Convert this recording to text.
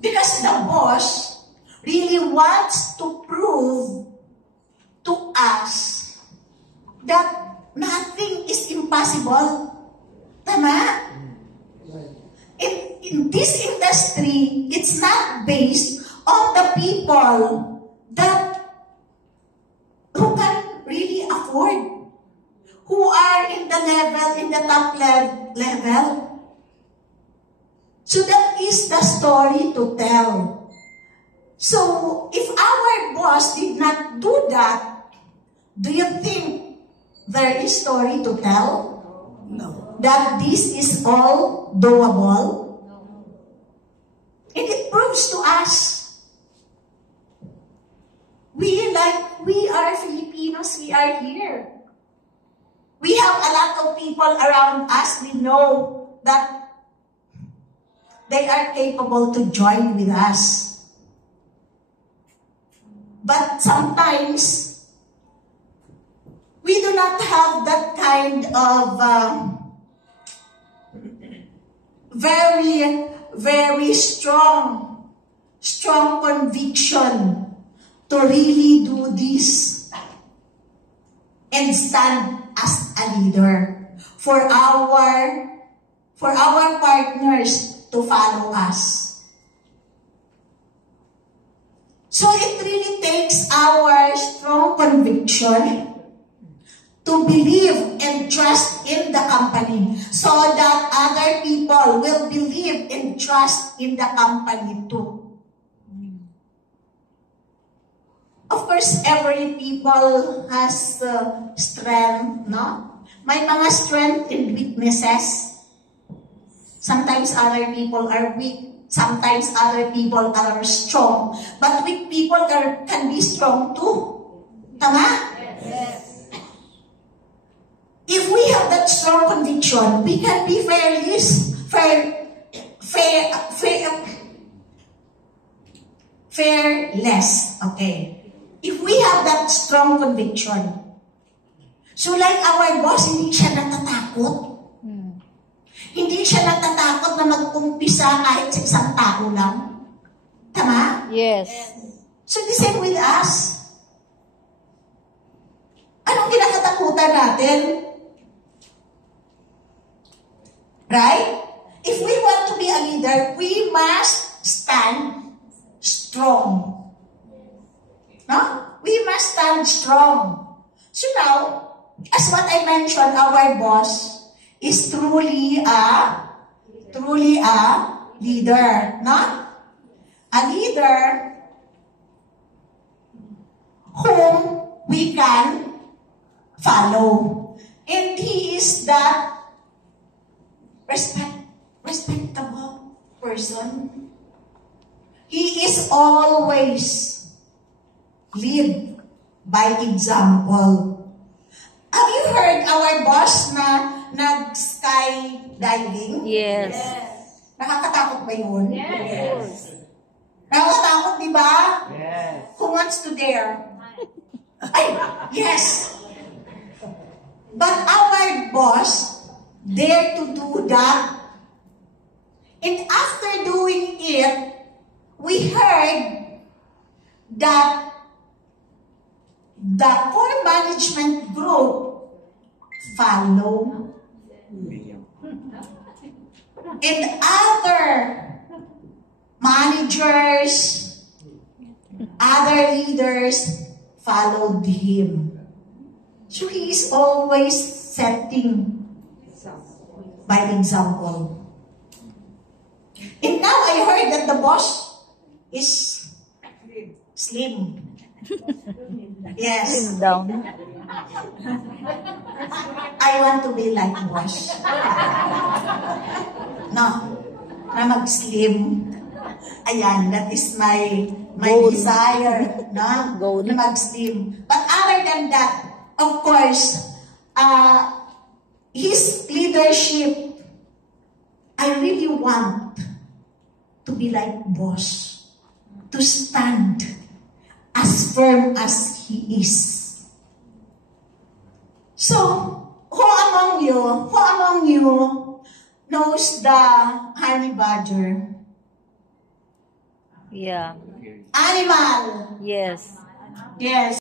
Because the boss really wants to prove to us that nothing is impossible. Tama? In this industry, it's not based on the people who can really afford, who are in the top level. So that is the story to tell. So if our boss did not do that, do you think there is story to tell? No. That this is all doable? And it proves to us, we are Filipinos, we are here. We have a lot of people around us, we know that they are capable to join with us. But sometimes, we do not have that kind of very strong conviction to really do this and stand as a leader for our partners to follow us. So it really takes our strong conviction to believe and trust in the company so that other people will believe and trust in the company too. Of course, every people has strength, no? May mga strength and weaknesses. Sometimes other people are weak. Sometimes other people are strong. But weak people can be strong too. Tama? Yes. If we have that strong conviction, we can be fearless. Okay. If we have that strong conviction, so like our boss, hindi siya natatakot. Hindi siya natatakot na mag-umpisa kahit sa isang tao lang. Tama? Yes. So the same with us. Anong kinakatakutan natin? Right? If we want to be a leader, we must stand strong. No? We must stand strong. So now, as what I mentioned, our boss is truly a leader, no? A leader whom we can follow. And he is that respectable person. He is always lead by example. Have you heard our boss na nag-skydiving? Yes. Nakakatakot ba yun? Yes. Nakakatakot, di ba? Yes. Who wants to dare? Ay, yes. But our boss dared to do that. And after doing it, we heard that the core management group follow. And other managers, other leaders followed him. So he is always setting by example. And now I heard that the boss is slim. Yes. Slim down. I want to be like boss. No. Na mag-slim. Ayan, that is my Goal. desire. No? Goal. Na mag-slim. But other than that, of course, his leadership, I really want to be like boss. To stand as firm as he is. So, who among you knows the honey badger? Yeah. Animal. Yes. Yes.